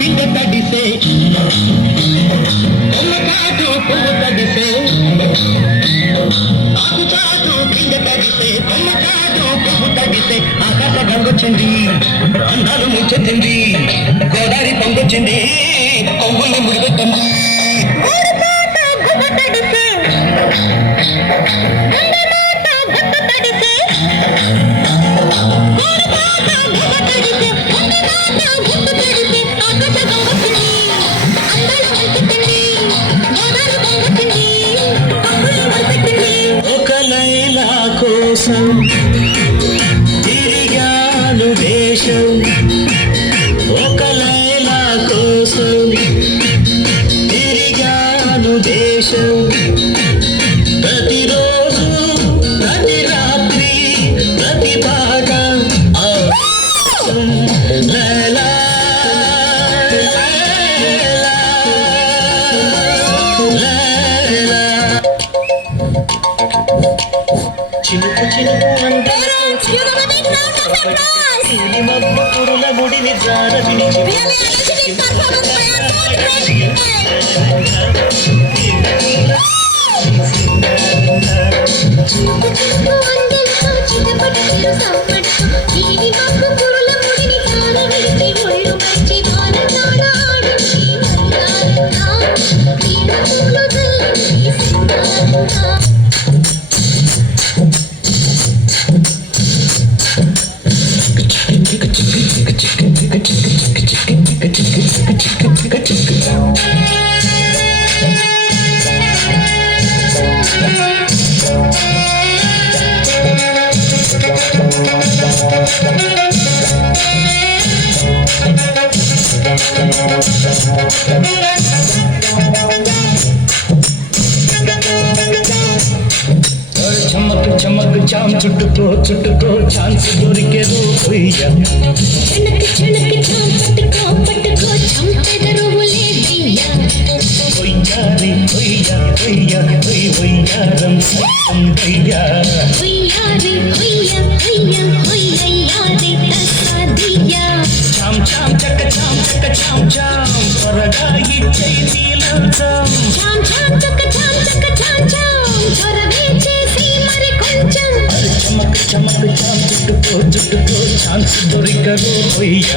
పిండ తడిసే కొమ్మ కాదు పువ్వు తడిసే ఆకు చాటు పిండ తడిసే కొమ్మ కాదు పువ్వు తడిసే ఆకాశ గంగొచ్చింది అందాలు ముంచెత్తింది గోదావరి పొంగొచ్చింది కొవ్వుల్ని ముడిపెట్టింది ఒక లైలా కోసం తిరిగాను దేశం ఒక లైలా కోసం తిరిగాను దేశం ప్రతిరోజు ప్రతి రాత్రి ప్రతి పాట లైలా చిలుకు చిలుకు మబ్బు పురుల ముడిని జార విడిచి చమక్ చమక్ చాం చుట్టుకో చుట్టుకో ఛాన్స్ దొరికేదో కొయ్య చనక్ చనక్ చాం పట్టుకో పట్టుకో చంపెదరువులే దయ్యా కొయ్యారి కొయ్య కొయ్య కొయ్ కొయ్యారం సత్యం దయ్యా కొయ్యారి కొయ్య కొయ్య కొయ్యారి తసాదియా చాం చాం చక్క చాం త్వరగా ఇచ్చై నీలంచం చాం చాం చక్క చాం త్వరగా చేసి మరి కొంచెం చమక్ చమక్ చాం చుట్టుకో ఛాన్స్ దొరికదో కొయ్య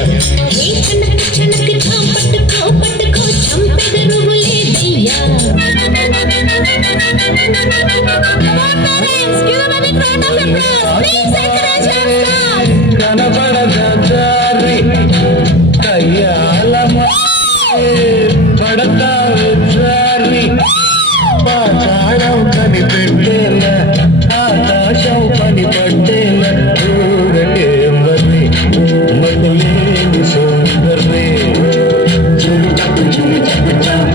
ఏ చనక్ చనక్ చాం పట్టుకో పట్టుకో చంపెదరువులే దయ్యా కనబడదారి కయ్యాల పడతా జారి పాతాళం కనిపెట్టేలా ఆకాశం పని పట్టేలా ఊరకే వర్రి మధులేని సోదర్రే చిరు చక్కు చిరు చక్కు చాం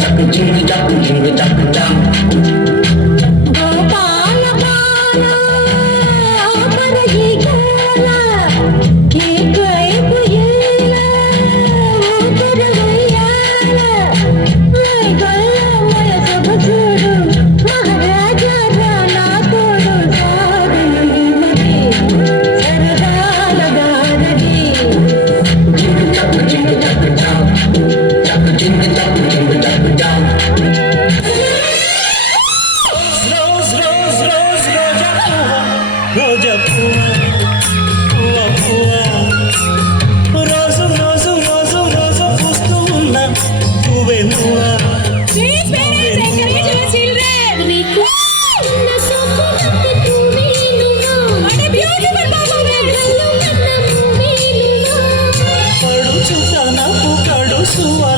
చక్కు చిరు చక్కు చిరు చక్కు చాం గోపాల బాల పరగి గాల ఏకైపు ఏల ఊతరవయ్యాల లై గల్ల మయ సభ చూడు మహారాజా నా తోడు సాగి మది సరదాల గానది చిరు చక్కు చిరు చక్కు చాం చక్కు చిరు చక్కు చిరు చక్కు చాం రోజా పువ్వ రోజు రోజు రోజు రోజు పూస్తూ ఉన్న పువ్వే నువ్వా పడుచుతా నాకు కడు సువా